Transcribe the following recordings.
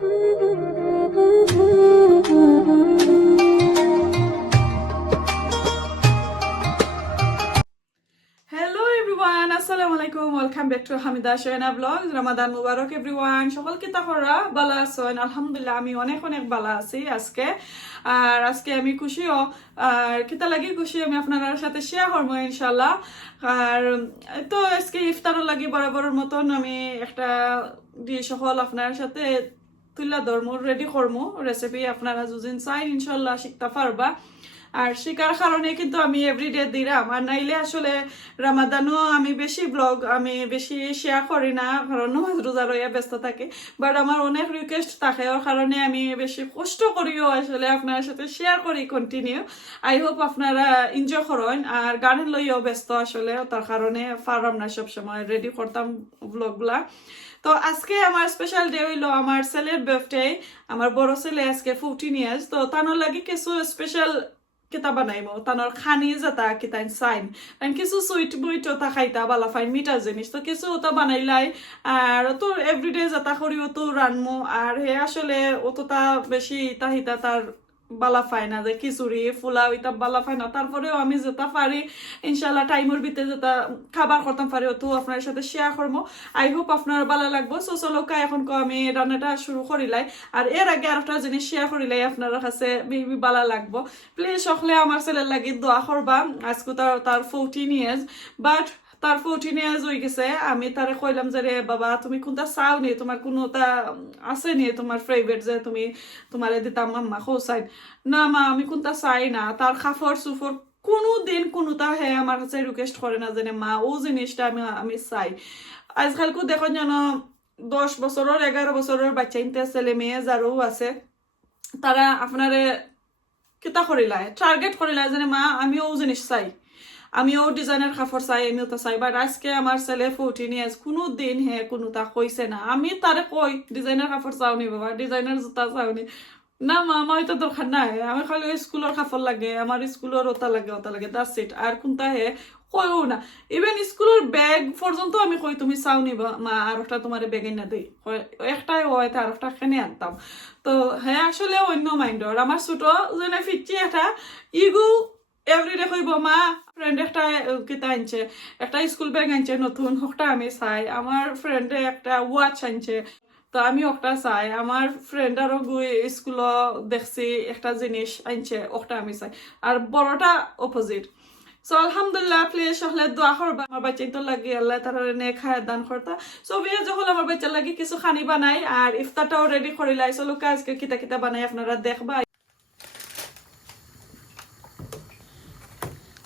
Hello everyone, assalamu alaikum. Welcome back to Hamida Shoyana Vlogs. Ramadan Mubarak everyone. সকল কি তাহরা ভালো আছেন? আলহামদুলিল্লাহ আমি অনেক অনেক ভালো আছি আজকে। আর আজকে আমি খুশিও আর কিতা লাগি খুশি আমি আপনাদের সাথে শেয়ার করব ইনশাআল্লাহ। আর তো আজকে ইফতারের লাগি বরাবরের মতন আমি একটা দিয়ে সকল আপনাদের সাথে তুলা ধর্ম রেডি করবো রেসিপি আপনারা যদি চাই ইনশাআল্লাহ শিখতে পারবা। আর শিকার কারণে কিন্তু আমি এভরিডে দিলাম আর নাইলে আসলে রামাদানও আমি বেশি ব্লগ আমি বেশি শেয়ার করি না কারণ নামাজ রোজা রইয়া ব্যস্ত থাকে বাট আমার অনেক রিকোয়েস্ট থাকে ওর কারণে আমি বেশি কষ্ট করিও আসলে আপনার সাথে শেয়ার করি কন্টিনিউ। আই হোপ আপনারা এনজয় করেন আর গানের লইয়াও ব্যস্ত আসলে তার কারণে পারলাম না সবসময় রেডি করতাম ব্লগগুলা। তো আজকে আমার স্পেশাল ডে হইলো আমার ছেলের বার্থডে। আমার বড় ছেলে আজকে 14 ইয়ার্স তো তানোর লাগি কিছু স্পেশাল কিতা বানাইবো তানোর খানি যেটা কিতাইন সাইন কারণ কিছু সুইট বুইটও তা খাইতা বালা ফাইন মিঠা জিনিস তো কিছু ওটা বানাইলাই আর তো এভরিডে যেটা করিও তো রানমো আর হে আসলে অতটা বেশি তাহিতা তার বালা ফাই না যে খিচুড়ি ফুলাও এটা বালা ফাই না তারপরেও আমি যেটা পারি ইনশাল্লাহ টাইমের ভিতরে যেটা খাবার করতাম পারি তো আপনার সাথে শেয়ার করবো। আই হোপ আপনার ভালো লাগবো। সো চলোকা এখন আমি রান্নাটা শুরু করিলাই আর এর আগে আরেকটা জিনিস শেয়ার করিলাই আপনার কাছে মেবি ভালো লাগবো। প্লিজ সকলে আমার ছেলের লাগি দোয়া করবা। আজকে তার 14 ইয়ার্স বাট তার 14 ইয়ার্স হয়ে গেছে আমি তারে কইলাম যে রে বাবা তুমি কোনটা চাও নি তোমার কোনোটা আছে নি তোমার ফেভারিট যে তুমি তোমারে দিতাম মাম্মা খোসাইন না মা আমি কোনটা চাই না তার খাফর সুফর কোনো দিন কোনোটা হে আমার কাছে রিকোয়েস্ট করে না যে মা ও জিনিসটা আমি চাই। আজকালকে দেখো যেন 10 বছরের 11 বছরের বাচ্চা ইনতে ছেলে মেয়ে যারও আছে তারা আপনারে কিতা করিলায় টার্গেট করিলায় যে মা আমি ও জিনিস চাই আমিও ডিজাইনের কাপড় চাই আমিও তা চাই বাট আজকে আমার ছেলে 14 ইয়ার্স কোনো দিন হে কোনো তা কইছে না আমি তারে কই ডিজাইনের কাপড় চাওনি বাবা ডিজাইনের জুতা চাওনি না মা আমার এটা দরকার নাই আমি খালি স্কুলের কাপড় লাগে আমার স্কুলের ওটা লাগে দ্যাটস ইট আর কোনটা হে কইও না ইভেন স্কুলের ব্যাগ পর্যন্ত আমি কই তুমি চাওনি মা আর একটা তোমার ব্যাগে না দেই একটাই হয় আর একটা খেনে আনতাম তো হ্যাঁ আসলে অন্য মাইন্ডর আমার ছোট যেন ফিরছি একটা ইগু এভরিডে কইব মা ফ্রেন্ড একটা কিতা আনছে একটা স্কুল ব্যাগ আনছে নতুন ওটা আমি চাই আমার ফ্রেন্ডে একটা ওয়াচ আনছে তো আমি ওটা চাই আমার ফ্রেন্ড আরো স্কুল দেখছি একটা জিনিস আনছে ওটা আমি চাই আর বড়টা অপোজিট। সো আলহামদুলিল্লাহ প্লিজ সকলে দোয়া করবা আমার বাচ্চা তো লাগে আল্লাহ তারা নে খায় দান করতা। সো বিয়ে যখন আমার বাচ্চা লাগে কিছু খানি বানাই আর ইফতারটাও রেডি করে লাই চলো আজকে কিতা কিতা বানাই আপনারা দেখবা।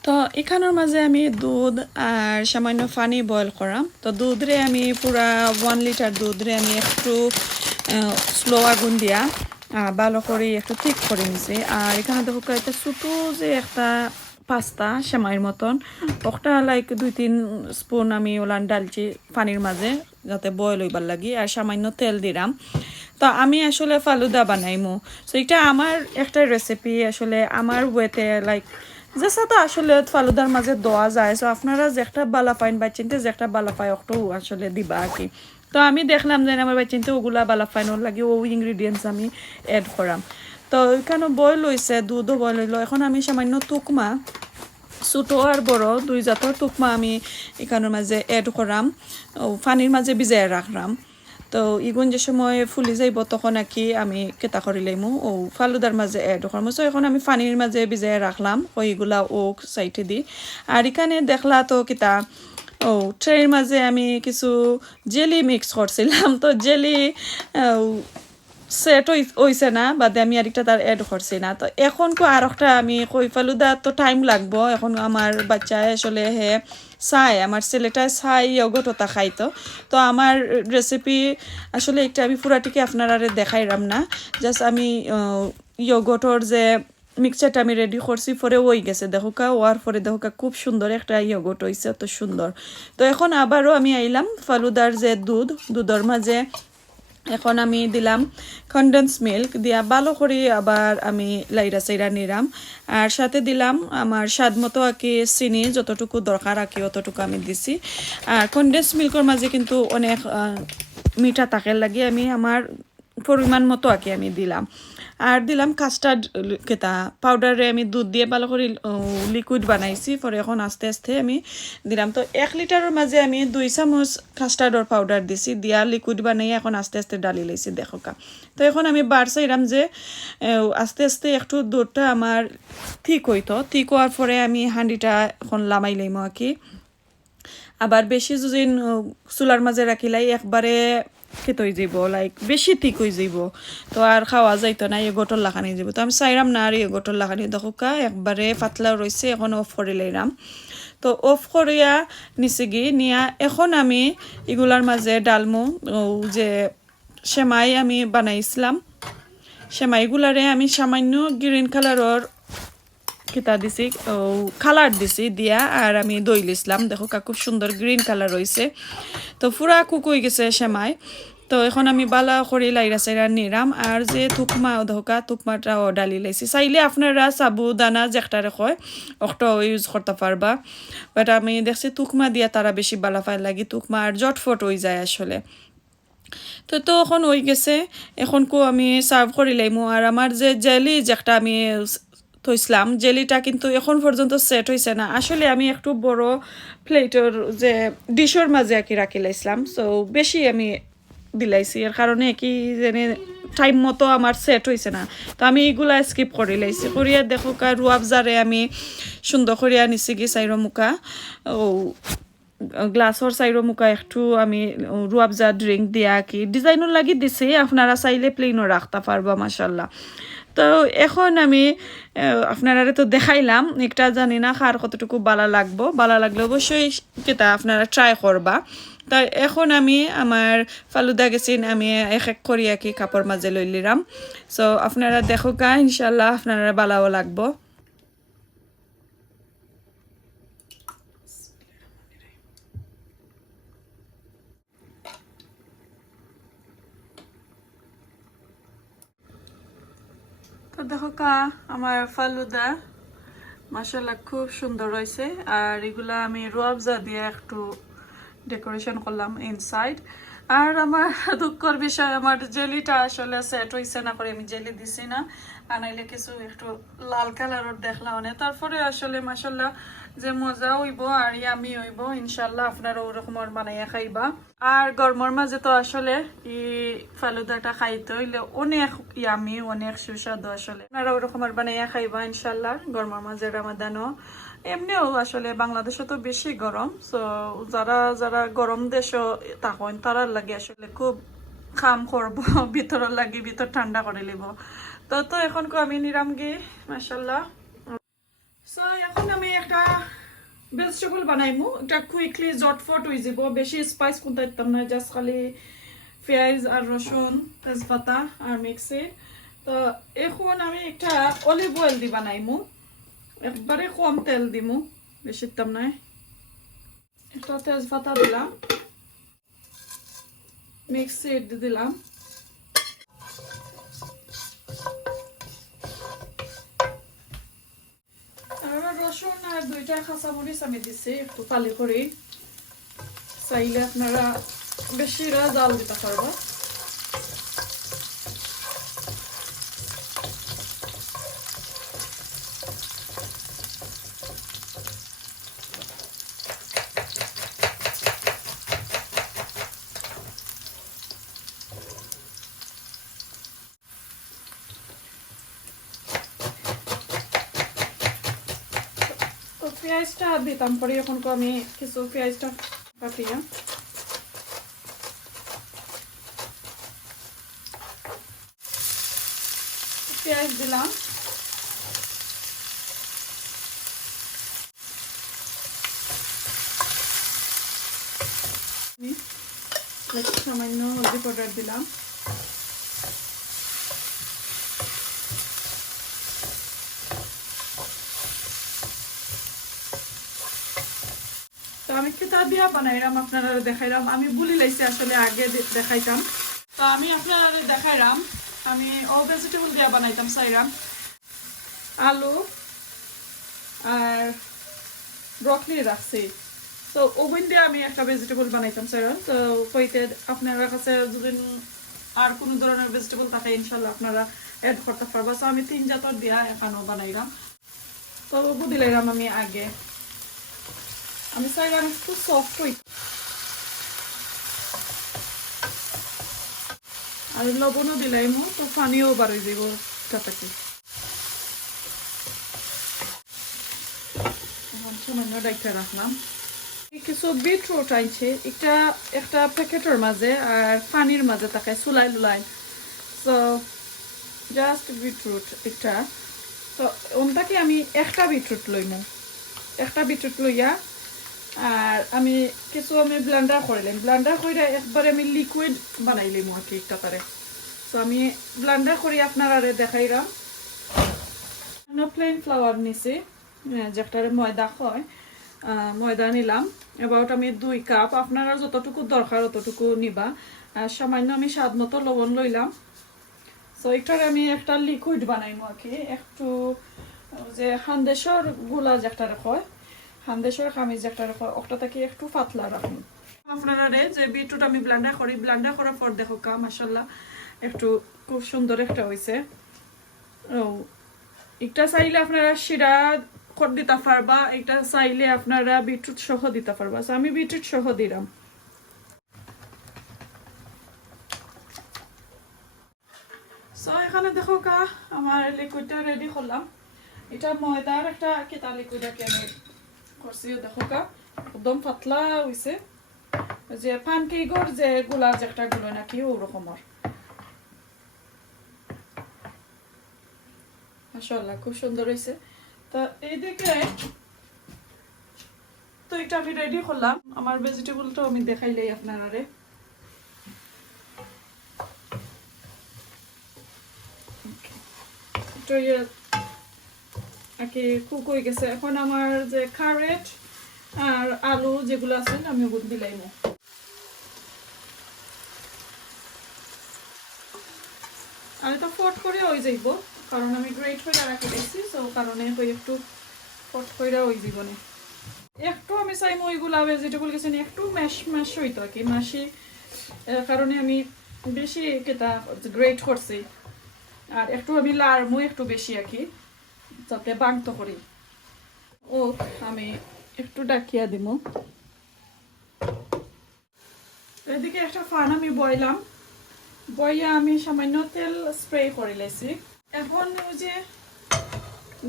তো এখানোর মাঝে আমি দুধ আর সামান্য পানি বয়েল করাম তো দুধরে আমি পুরা 1 লিটার দুধরে আমি একটু স্লো আগুন দিয়া ভালো করে একটু ঠিক করে নিছি আর এখানে দেখো একটা ছোটো যে একটা পাস্তা সেমাইয়ের মতন ওটা লাইক 2-3 স্পুন আমি ওলান ডালছি পানির মাঝে যাতে বয়েল হইবার লাগি আর সামান্য তেল দিলাম। তো আমি আসলে ফালুদা বানাইমু সো এটা আমার একটা রেসিপি আসলে আমার ওয়েতে লাইক যে সাথে আসলে ফালুদার মাঝে দেওয়া যায় সো আপনারা যে একটা বালা পাইন বা চিনতে যে একটা বালা পাই ওটাও আসলে দিবা আর কি। তো আমি দেখলাম যে আমার বাই চিনতে ওগুলা বালা পাইন ওর লাগে ও ইনগ্রিডিয়েন্টস আমি অ্যাড করাম। তো ওইখানে বয়েল হয়েছে দুধও বয়েল হইলো এখন আমি সামান্য তুকমা ছোটো আর বড় দুই জাতের তুকমা আমি এখানের মাঝে অ্যাড করাম ও পানির মাঝে ভিজাই রাখলাম। তো ইগুন যে সময় ফুলি যাইব তখন নাকি আমি কেতা করি লাইমু ও ফালুদার মাঝে অ্যাড করবো। সো এখন আমি পানির মাঝে ভিজাই রাখলাম ওইগুলা ও সাইডে দিই আর এখানে দেখলা তো কিতা ও ট্রের মাঝে আমি কিছু জেলি মিক্স করছিলাম তো জেলি সেট হইছে না বাদে আমি আরেকটা তার অ্যাড করছি না। তো এখন আর একটা আমি কই ফালুদা তো টাইম লাগবো এখন আমার বাচ্চায় আসলে হে চাই আমার ছেলেটা চাই ইয়গটটা খাইতো তো আমার রেসিপি আসলে একটা আমি পুরাটিকে আপনারা দেখাইলাম না জাস্ট আমি ইয়গটর যে মিক্সচারটা আমি রেডি করছি পরে ওই গেছে দেখোকা ওয়ার পরে দেখোকা খুব সুন্দর একটা ইয়গট হয়েছে এত সুন্দর। তো এখন আবারও আমি আইলাম ফালুদার যে দুধের মাঝে এখন আমি দিলাম কনডেন্স মিল্ক দিয়া ভালো করে আবার আমি লাইরা চাইরা নিলাম আর সাথে দিলাম আমার স্বাদ মতো আর কি চিনি যতটুকু দরকার আর কি অতটুকু আমি দিছি। আর কনডেন্স মিল্কের মাঝে কিন্তু অনেক মিঠা থাকে লাগে আমি আমার পরিমাণ মতো আর কি আমি দিলাম। আর দিলাম কাস্টার্ড কেতা পাউডারে আমি দুধ দিয়ে ভালো করে লিকুইড বানাইছি, পরে এখন আস্তে আস্তে আমি দিলাম। তো 1 লিটারের মাঝে আমি 2 চামচ কাস্টার্ডর পাউডার দিছি, দিয়া লিকুইড বানাইয়া এখন আস্তে আস্তে ডালি লাইছি দেখো কা। তো এখন আমি বার চাইলাম যে আস্তে আস্তে একটু দুধটা আমার ঠিক হইতো, ঠিক হওয়ার পরে আমি হাঁডিটা এখন লামাই লাইম আর কি। আবার বেশি যদি চুলার মাঝে রাখিলাই একবারে খেতে হয়ে যাব, লাইক বেশি ঠিক হয়ে যাব, তো আর খাওয়া যাইতো না, এই গোটর লাখানি যাব। তো আমি চাইলাম না আর এই গোটর লাখানি দেখো কা একবারে পাতলা রয়েছে, এখন অফ করে লাইলাম। তো অফ করিয়া নিচে গিয়ে নিয়া এখন আমি এগুলার মাঝে ডালমু যে সেমাই আমি বানাইছিলাম, সেমাইগুলারে আমি সামান্য গ্রিন কালারের কিতা দিছি কালার দিছি দিয়া, আর আমি দই লিসলাম দেখো কা খুব সুন্দর গ্রিন কালার রয়েছে। তো পুরা কুক হয়ে গেছে সেমাই। তো এখন আমি বালা করে লাইরা চাইরা নিরাম, আর যে তুকমা ধোকা তুকমাটাও ডালি লাইছি। চাইলে আপনারা সাবু দানা যেটারে কয় ওটাও ইউজ করতে পারবা, বাট আমি দেখছি তুকমা দিয়া তারা বেশি বালা পায় লাগি, তুকমা আর জটফট হয়ে যায় আসলে। তো তো এখন হয়ে গেছে, এখন আমি সার্ভ করে লাইমু। আর আমার যে জেলি যেটা আমি থইছিলাম জেলিটা কিন্তু এখন পর্যন্ত সেট হয়েছে না, আসলে আমি একটু বড় প্লেটের যে ডিশের মাঝে আর কি রাখি লাইছিলাম, সো বেশি আমি দিলাইছি, এর কারণে কি জানি টাইম মতো আমার সেট হয়েছে না। তো আমি এইগুলা স্কিপ করে লাইছি, করিয়া দেখো কা রুয়াবজারে আমি সুন্দর করিয়া নিছি কি চাইরো মুখা গ্লাসর চাইরো মুখা একটু আমি রুয়াবজা ড্রিঙ্ক দিয়া কি ডিজাইনও লাগি দিছি, আপনারা চাইলে প্লেনও রাখতে পারবা মাশাল্লাহ। তো এখন আমি আপনারা তো দেখাইলাম, একটা জানি না কার কতটুকু বালা লাগবো, বালা লাগলে অবশ্যই কেটা আপনারা ট্রাই করবা। তাই এখন আমি আমার ফালুদা গেছিন আমি এক এক করি আর কি কাপড় মাঝে লই লিলাম। সো আপনারা দেখো কা ইনশাল্লাহ আপনারা বালাও লাগবো। তো দেখো কা আমার ফালুদা মাশাআল্লাহ খুব সুন্দর হয়েছে। আর এগুলা আমি রুয়াবজা দিয়ে একটু ডেকোরেশন করলাম ইনসাইড। আর আমার দুঃখের বিষয় আমার জেলিটা আসলে সেট হয়েছে না, করে আমি জেলি দিছি না, আনাইলে কিছু একটু লাল কালারের দেখলাম না। তারপরে আসলে মাশাআল্লাহ যে মজা হইব আর ইয়ামি হইব ইনশাল্লাহ, আপনারা ওরকমের বানাইয়া খাইবা। আর গরমের মাঝে তো আসলে এই ফালুদাটা খাইতে হইলে অনেক ইয়ামি অনেক সুস্বাদু, আসলে আপনারা ওরকমের বানাইয়া খাইবা ইনশাল্লাহ গরমের মাঝে রমাদানও। এমনিও আসলে বাংলাদেশে তো বেশি গরম, সো যারা যারা গরম দেশও তখন তারার লাগে আসলে খুব খাম করবো ভিতরের লাগি, ভিতর ঠান্ডা করে লিব। তো তো এখন আমি নিরাম গিয়ে মাশাল্লাহ। সো এখন আমি একটা ভেজিটেবল বানাইমু, এটা কুইকলি জটফট হয়ে যাব, বেশি স্পাইস কোনটা দিতাম না, জাস্ট খালি পেঁয়াজ আর রসুন তেজপাতা আর মিক্সি। তো এখন আমি একটা অলিভ অয়েল দি বানাইমু, একবারে কম তেল দিমু, বেশি দিতাম না। একটা তেজপাতা দিলাম, মিক্সি দিলাম, রসুন আর 2টা কাঁচামরিচ আমি দিছি একটু ফালি করে। চাইলে আপনারা বেশি জাল দিতে পারবা। পেঁয়াজটা দিতাম পরে, এখন আমি কিছু পেঁয়াজটা কাটিয়া পেঁয়াজ দিলাম, সামান্য হলদি পাউডার দিলাম, আমি খেতা দিয়া বানাইলাম আপনারা দেখাইলাম, আমি ভুলি লাইছি আসলে আগে দেখাইতাম। তো আমি আপনারা দেখাইলাম আমি ও ভেজিটেবল দিয়া বানাইতাম চাইলাম আলু আর ব্রকলি রাখছি। তো ওভেন দিয়ে আমি একটা ভেজিটেবল বানাইতাম চাইলাম। তো কইতে আপনার কাছে যদি আর কোনো ধরনের ভেজিটেবল থাকে ইনশাল্লাহ আপনারা অ্যাড করতে পারবা। সো আমি 3 জাতর দিয়া এখানেও বানাইলাম। তো দিলাম আমি আগে, আমি চাইলাম একটু সফট হই, আর লবণও দিলাইমো, তো পানিও বাড়ি দিব তাতে। সামান্য ডাইকা রাখলাম। কিছু বিটরুট আনছে, একটা প্যাকেটের মাঝে আর পানির মাঝে থাকে চুলাই লুলাই। তো জাস্ট বিটরুট একটা, তো ওনটাকে আমি একটা বিটরুট লইমু, একটা বিটরুট লইয়া আর আমি ব্লেন্ডার করিলাম, ব্লেন্ডার করে একবারে আমি লিকুইড বানাইলাম আর কি একটা তারে। তো আমি ব্লেন্ডার করি আপনারা দেখাইলাম। প্লেন ফ্লাওয়ার নিছি, যেটারে ময়দা হয়, ময়দা নিলাম এবাউট আমি 2 কাপ, আপনারা যতটুকু দরকার অতটুকু নিবা। সামান্য আমি স্বাদ মতো লবণ লইলাম। সো এটারে আমি একটা লিকুইড বানাইমু আর কি, একটু যে হান্দেশর গুলা যেটা হয়, হান্দেশর খামিজ যেটা হয়, ওটা থেকে একটু পাতলা রাখুন। আপনারা যে বিটরুট আমি ব্লেন্ডার করি, ব্লেন্ডার করার পর দেখো কা মাশাআল্লাহ একটু খুব সুন্দর একটা হয়েছে। একটা চাইলে আপনারা শিরা দিতে পারবা, একটা চাইলে আপনারা বিটরুট সহ দিতে পারবা। আমি বিটরুট সহ দিলাম। সো এখানে দেখো কা আমার লিকুইডটা রেডি করলাম। এটা ময়দার একটা কেতা লিকুইড আমি করছি, দেখো কা একদম পাতলা হয়েছে, যে পানকেকর যে গুলা যেটা গুলো নাকি ওরকমের। মাশাআল্লাহ খুব সুন্দর হয়েছে। তো এইদিকে তো এটা আমি রেডি করলাম, আমার ভেজিটেবলটা আমি দেখাইলেই আপনারা কুক হয়ে গেছে। এখন আমার যে ক্যারেট আর আলু যেগুলো আছে আমি ওগুলো দিলাইম। আর এটা ফট করে হয়ে যাইব, কারণ আমি গ্রেট করে রাখি দিয়েছি, সো কারণে একটু ফট করে হয়ে যাব না। একটু আমি চাইম ওইগুলা ভেজিটেবল কিছু একটু ম্যাশ হইতো আর কি, মাসি কারণে আমি বেশি কেটা গ্রেট করছি। আর একটু আমি লাড়মু একটু বেশি আর কি, যাতে বাংতো করি। ও আমি একটু ডাকিয়া দিব। এদিকে একটা ফান আমি বইলাম, বইয়া আমি সামান্য তেল স্প্রে করে লেছি। এখন ওই যে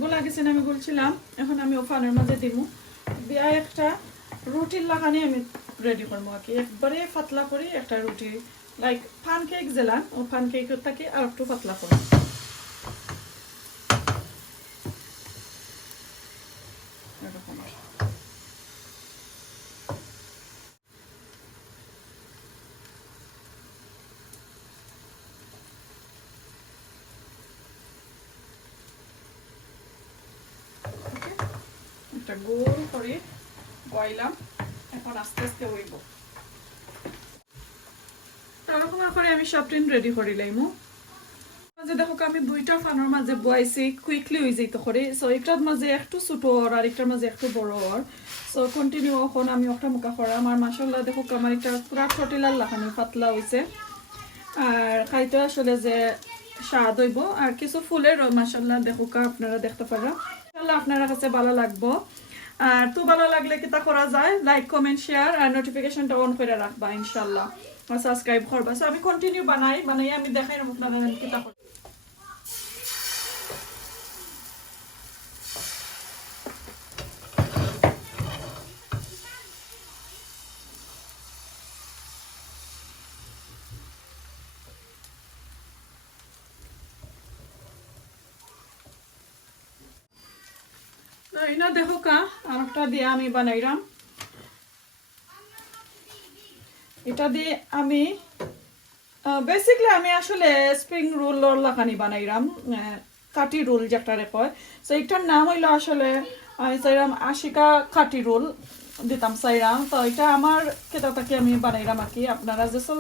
গোলা গেছেন আমি গুলছিলাম, এখন আমি ও ফানের মাঝে দিব দিয়া একটা রুটির লাগানি আমি রেডি করবো আর কি, একবারে পাতলা করি একটা রুটি, লাইক পানকেক জেলা ও পানকেকের থেকে আর একটু পাতলা করি। একটা গোল করে বইলাম, এখন আস্তে আস্তে হইব। এরকম করে আমি সব টিন রেডি করে লাইমু। দেখো আমি 2টা ফানের মাঝে বয়াইছি, কুইকলি হয়ে যেতে করে। সো একটার মাঝে একটু ছোট আর একটার মাঝে একটু বড় আর। সো কন্টিনিউ এখন আমি একটা মুখা করা আমার মাশাআল্লাহ দেখো আমার একটা পুরা ফটিলার লাখানি পাতলা হয়েছে, আর খাইতে আসলে যে স্বাদ হইব। আর কিছু ফুলের মাশাআল্লাহ দেখো আপনারা দেখতে পারা, ইনশাআল্লাহ আপনারা কাছে ভালো লাগবো। আর তো ভালো লাগলে কিতা করা যায়, লাইক কমেন্ট শেয়ার আর নোটিফিকেশনটা অন করে রাখবা ইনশাআল্লাহ, আর সাবস্ক্রাইব করবা। সো আমি কন্টিনিউ বানাই আমি দেখাই আপনারা কিতা করি। এটা দেখো কা আরেকটা দিয়ে আমি বানাইলাম, এটা দিয়ে আমি বেসিকলি আমি আসলে স্প্রিং রোল লাগানি বানাইলাম, কাটি রোল যেটা কয়। তো এটার নাম হইলো আসলে আমি চাইলাম আশিকা কাটি রোল দিতাম চাইলাম। তো এটা আমার কেতাটাকে আমি বানাইলাম আর কি, আপনারা যে সব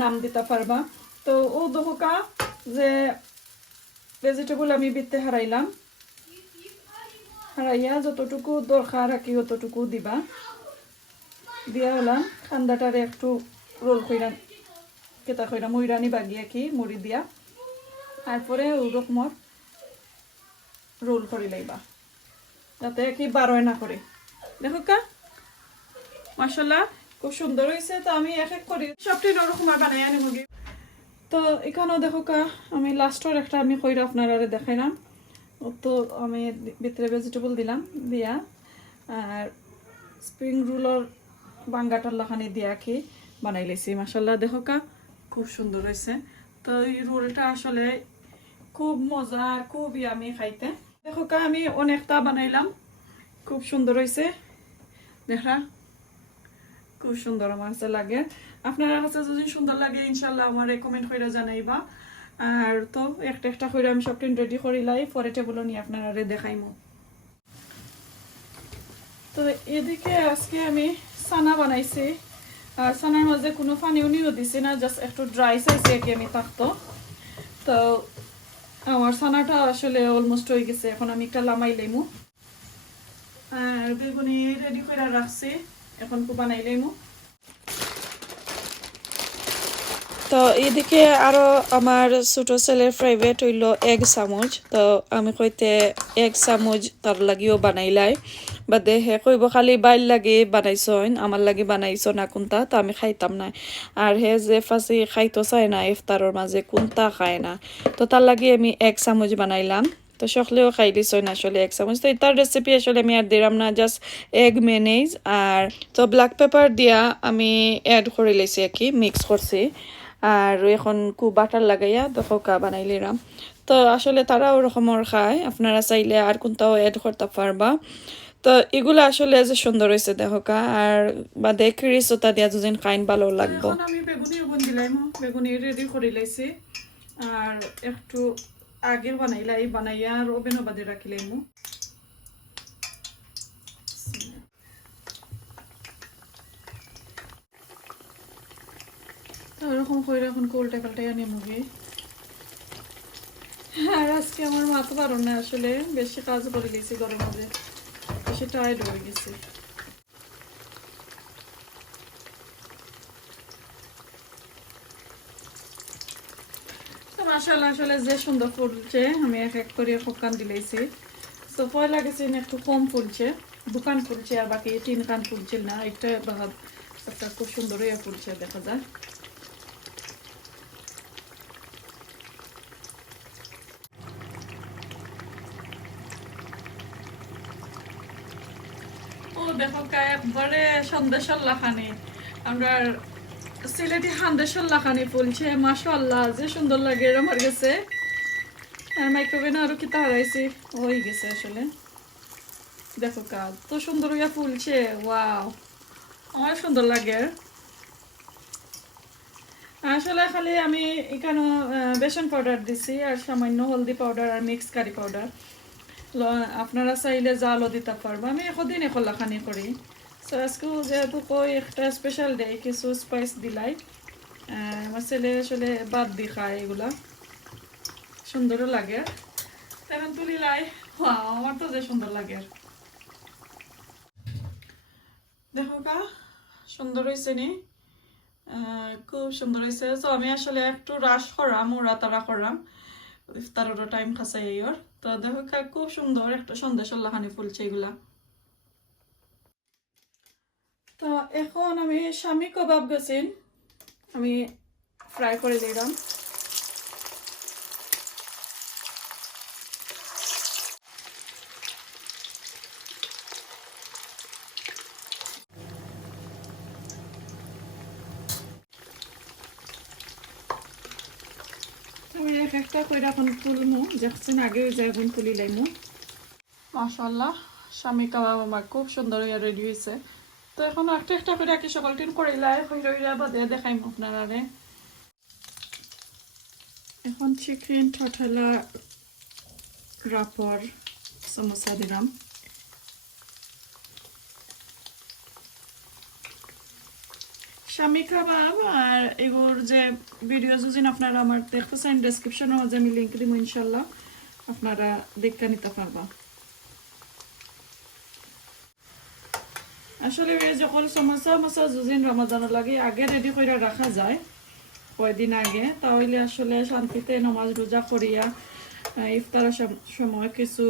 নাম দিতে পারবা। তো ও দোকা যে ভেজিটেবল আমি বিতে হারাইলাম, হারাইয়া যতটুকু দরকার আর কি অতটুকু দিবা, দিয়া হলাম ঠান্ডাটারে একটু রোল কইরা কেতা কইরা ময়রানি বাগিয়া কি মুড়ি দিয়া তারপরে ওরকমর রোল করে লইবা যাতে কি বারোয় না করে দেখো কা মাশাআল্লাহ খুব সুন্দর হয়েছে তো আমি এক এক করে সবটি ওরকম বানাই আনি মুরগি তো এখানেও দেখো কা আমি লাস্টের একটা আমি কইরা আপনারা দেখাইলাম তো আমি ভিতরে ভেজিটেবল দিলাম দিয়া আর স্প্রিং রোলর বাঙ্গাটার লাখানি দিয়া কি বানাই লেছি মাশাআল্লাহ দেখো কা খুব সুন্দর হয়েছে তো এই রোলটা আসলে খুব মজা খুব ইয়ামি খাইতে দেখো কা আমি অনেকটা বানাইলাম খুব সুন্দর হয়েছে দেখা খুব সুন্দর আমার কাছে লাগে আপনারা কাছে যদি সুন্দর লাগে ইনশাআল্লাহ আমারে কমেন্ট কইরা জানাইবা আর তো একটা একটা কইরা আমি সবটি রেডি করিলাই পরে টেবিলে নিয়ে আপনারা দেখাইমু তো এদিকে আজকে আমি সানা বানাইছি আর সানার মধ্যে কোনো পানিও নিও দিছি না জাস্ট একটু ড্রাই চাইছি কি আমি থাকতো তো আমার সানাটা আসলে অলমোস্ট হয়ে গেছে এখন আমি একটা লামাই লইমু আর বেগুনি রেডি করে রাখছি এখন কো বানাই লইমু তো এদিকে আরো আমার ছোট ছেলের ফেভারিট হইলো এগ চামচ তো আমি কইতে এগ চামচ তার লাগিও বানাইলাই বা দেহে কইব খালি বাইল লাগে বানাইছন আমার লাগে বানাইছ না কোনটা তো আমি খাইতাম না আর হে যে ফাঁসি খাইতো চায় না ইফতারের মাঝে কোনটা খায় না তো তার লাগে আমি এক চামচ বানাইলাম তো সকলেও খাই দিছই না আসলে এক চামচ তো এটার রেসিপি আসলে আমি আর দিলাম না জাস্ট এগ মেনেজ আর তো ব্ল্যাক পেপার দিয়া আমি অ্যাড করে লেছি আর কি মিক্স করছি আর এখন কু বাটার লাগাইয়া দেখো কা বানাই লিলাম তো আসলে তারা ওরকমের খায় আপনারা চাইলে আর কোনটাও অ্যাড করতে পারবা তো এগুলো আসলে যে সুন্দর হয়েছে দেখো কা আর বা দেখরিস ওটা দিয়া দুদিন খাইন ভালো লাগবে আমি বেগুনি ওভেন দিলাম বেগুনি রেডি করে লাইছি আর একটু আগে বানাইয়া আর ওভেনও বাদে রাখিলাম এরকম করে এখন কোল্টা কালটাই আনি মুগি আর আজকে আমার মাথা পারো না আসলে বেশি কাজ করে গেছি গরম মধ্যে বেশি টায়ার্ড হয়ে গেছি মাশাআল্লাহ আসলে যে সুন্দর ফুলছে আমি এক এক করে ফোকান দিলেছি তো পয়লা গেছে একটু কম ফুলছে দোকান ফুলছে আর বাকি 3 কান ফুলছিল না একটা বাহাদ একটা খুব সুন্দর হয়ে ফুলছে দেখা যায় দেখো একবারে সন্দেশের লাখানি আমরা সিলেটি সন্দেশের লাখানি ফুলছে মাশাআল্লাহ যে সুন্দর লাগে আমার কাছে আর মাইক্রোওভেনে আরো কি তাড়াইছি হয়ে গেছে আসলে দেখো কাজ তো সুন্দর হইয়া ফুলছে ওয়াও আমার সুন্দর লাগে আসলে খালি আমি এখানে বেসন পাউডার দিছি আর সামান্য হলদি পাউডার আর মিক্স কারি পাউডার আপনারা চাইলে জালও দিতে পারবো আমি একদিন একলাখানি করি সো আজকে যেহেতু কই একটা স্পেশাল ডে কিছু স্পাইস দিলাই আমার ছেলে আসলে বাদ দি খায় এগুলা সুন্দরও লাগে তেমন তুলিলাই আমার তো যে সুন্দর লাগে দেখো কা সুন্দর হয়েছে নি খুব সুন্দর হয়েছে তো আমি আসলে একটু রাশ করাম ওরা তারা করাম ইফতারেরও টাইম খাসাই এর তো দেখো খুব সুন্দর একটা সন্দেশের লাখানি ফুলছে এগুলা তো এখন আমি শামি কাবাব গেছেন আমি ফ্রাই করে দিলাম একটা কইরা এখন তুলমু যখন আগে ওই জায়গায় তুলি লাইমু মাশাআল্লাহ শামি কাবাব আমার খুব সুন্দর হয়ে রেডি হয়েছে তো এখন একটা একটা করে কি সকল টিন করিলাই হইরা বাদে দেখাইমু আপনারা এখন চিকেন ঠঠলা রাপর সমোসা দিলাম শামি কাবাব আর এগুলোর যে ভিডিও যদি আপনারা আমার দেখতেছেন ডেসক্রিপশনের মধ্যে আমি লিংক দিব ইনশাআল্লাহ আপনারা দেখে নিতে পারবা আসলে যখন সমোসা মশা যদি রমাদান লাগে আগে রেডি করে রাখা যায় কয়দিন আগে, তাহলে আসলে শান্তিতে নামাজ রোজা করিয়া ইফতারের সময় কিছু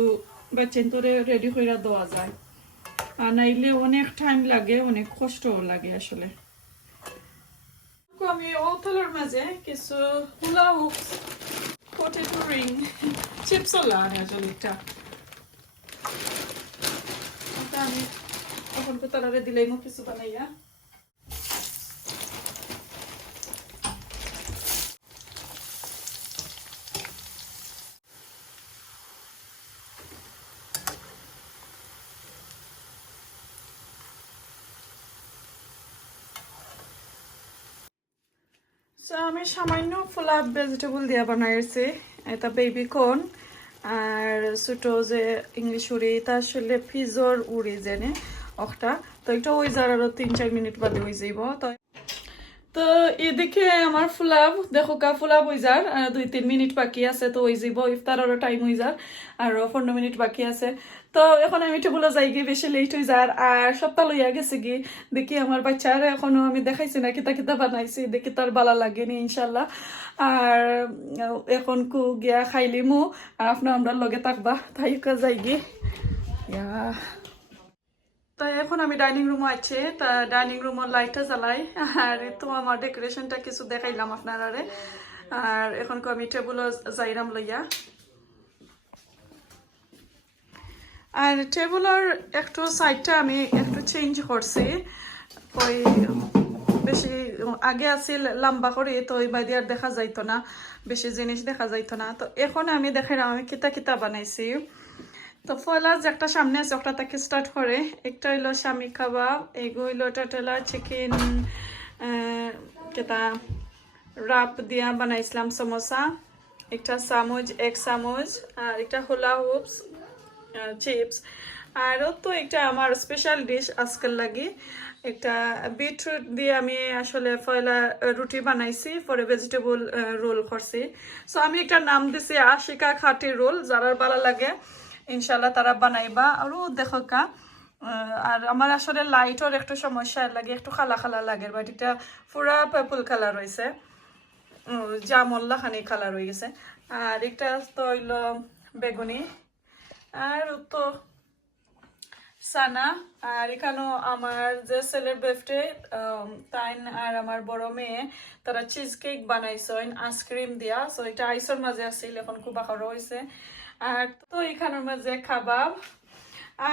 বাচ্চান্তরে রেডি করে দেওয়া যায়। আর নাইলে অনেক টাইম লাগে, অনেক কষ্টও লাগে আসলে। আমি ওতলের মাঝে কিছু হুলা হুপস পটেটো রিং চিপসও লাগে আসলে এটা আমি এখন তো তারা দিলেই মো কিছু বানাইয়া। আমি সামান্য ফুলা ভেজিটেবল দিয়া বানাইছি, এটা বেবি কর্ন আর ছোট যে ইংলিশ উড়ি, এটা আসলে ফিজর উড়ি জেনে একটা, তো এটা ওই যার আরো 3-4 মিনিট বাদে হয়ে যাইব। তো এদিকে আমার ফুলাব দেখো কা ফুলাব হয়ে যার 2-3 মিনিট বাকি আছে, তো ওই যাব ইফতারেরও টাইম হয়ে যার আর 15 মিনিট বাকি আছে। তো এখন আমি টেবুলে যাই গিয়ে বেশি লেট হয়ে যার, আর সপ্তাহ লইয়া গেছে গিয়ে দেখি আমার বাচ্চার এখনো আমি দেখাইছি না কিতা কিতা বানাইছি, দেখি তার বালা লাগেনি ইনশাল্লাহ। আর এখন কু গিয়া খাইলিমু আর আপনার আমরা লগে থাকবা, তাই যাই গিয়ে। তাই এখন আমি ডাইনিং রুমে আছি, তা ডাইনিং রুমের লাইটটা জ্বালাই আর তো আমার ডেকোরেশনটা কিছু দেখাইলাম আপনারা। আর এখন আমি টেবুলও যাইরাম লইয়া, আর টেবুলের একটু সাইডটা আমি একটু চেঞ্জ করছি। ওই বেশি আগে আছিল লম্বা করে, তো ওই বাইরে আর দেখা যাইতো না, বেশি জিনিস দেখা যাইতো না। তো এখন আমি দেখাইলাম আমি কিতা কিতা বানাইছি। তো পয়লা যে একটা সামনে আছে ওটা থেকে স্টার্ট করে, একটা হইলো স্বামী কাবাব, এগো হইলো টোটালা চিকেন কেতা রাপ দিয়া বানাইছিলাম সমোসা, একটা চামচ 1 চামচ, আর একটা হোলা হুপস চিপস, আরও তো একটা আমার স্পেশাল ডিশ আজকাল লাগি, একটা বিটরুট দিয়ে আমি আসলে পয়লা রুটি বানাইছি, পরে ভেজিটেবল রোল করছি। সো আমি একটা নাম দিছি আশিকা খাটি রোল, যারা ভালো লাগে ইনশাল্লাহ তারা বানাইবা। আরও দেখো কা, আর আমার আসলে লাইটর একটু সমস্যা লাগে, একটু খালা খালা লাগে, বাট এটা পুরা পার্পল কালার হয়েছে, জামল্লা খানি কালার হয়ে গেছে। আর একটা তো হইলো বেগুনি, আর তো সানা। আর এখানেও আমার যে ছেলের বার্থডে তাইন আর আমার বড় মেয়ে তারা চিজ কেক বানাইছেন আইসক্রিম দিয়া, সো এটা আইসের মাঝে আসছিল, এখন খুব আকারও হয়েছে। আর তো এখানের মাঝে কাবাব,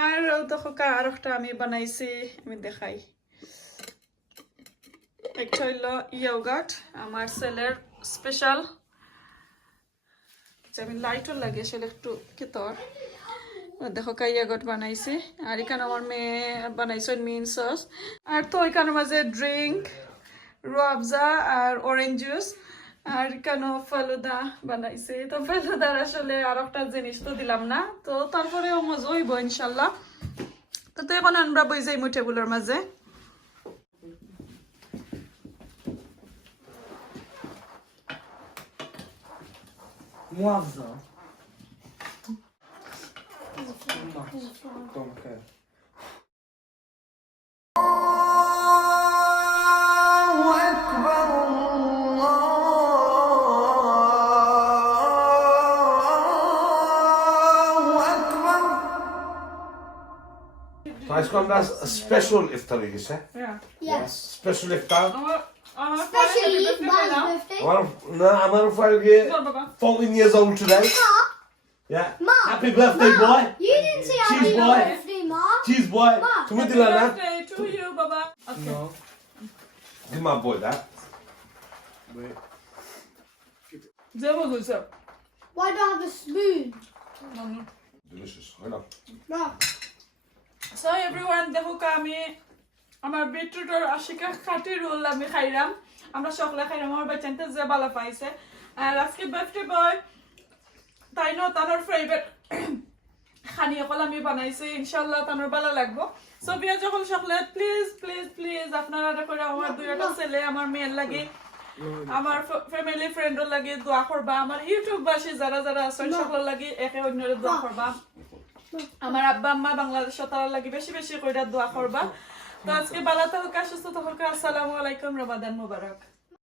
আর দেখো আর একটা আমি বানাইছি, আমি দেখাই। একটা হইলো ইয়োগার্ট, আমার ছেলের স্পেশাল, আমি লাইটও লাগে আসলে একটু কিতর, দেখো ইয়োগার্ট বানাইছি। আর এখানে আমার মেয়ে বানাইছে মিন সস, আর তো এখানের মাঝে ড্রিঙ্ক রুয়াবজা আর অরেঞ্জ জুস, আর কেন ফালুদা বানাইছি। তো ফালুদার আসলে আর একটা জিনিস তো দিলাম না, তো তারপরেও মজা হইব ইনশাল্লাহ। তো এখন আমরা বই যাই টেবুলের মাঝে। موظف Ice cream, that's a special iftar, you say? Yeah. Yes. Special iftar. Especially Buzz birthday. No, I'm on a Friday. Go, Baba. 14 years old today. Ma, Yeah. Ma. Happy birthday, boy. you didn't say Cheese happy boy. birthday, Ma. Cheese boy. Ma. Come with Happy the lana. birthday to you, Baba. Okay. No. Give my boy that. Zero loser. Why do I have a spoon? Delicious. I know. No. So everyone, দেখো আমি আমার বিটরুটের আশিকা খাটি role আমি খাইলাম, আমরা সকলে খাইলাম, আমার বাচ্চাতে যে ভালো পাইছে। আর আজকে বার্থডে বয় তাই না, তার ফেভারিট খানি অকল আমি বানাইছি, ইনশাল্লাহ তানোর ভালো লাগবো। সো বিয়া যখন সকলে প্লিজ প্লিজ প্লিজ আপনারা করে আমার দুইটা ছেলে আমার মেয়ের লাগে, আমার ফ্যামিলি ফ্রেন্ডের লাগে দোয়া করবা, আমার ইউটিউব বাসী যারা যারা আছেন সকলের লাগে একে অন্যরে দোয়া করবা, আমার আব্বা আম্মা বাংলাদেশে তারা লাগে বেশি বেশি করে দোয়া করবা। তো আজকে বালা থাকুক, সুস্থ থাকুক, আসসালামু আলাইকুম, রমাদান মুবারক।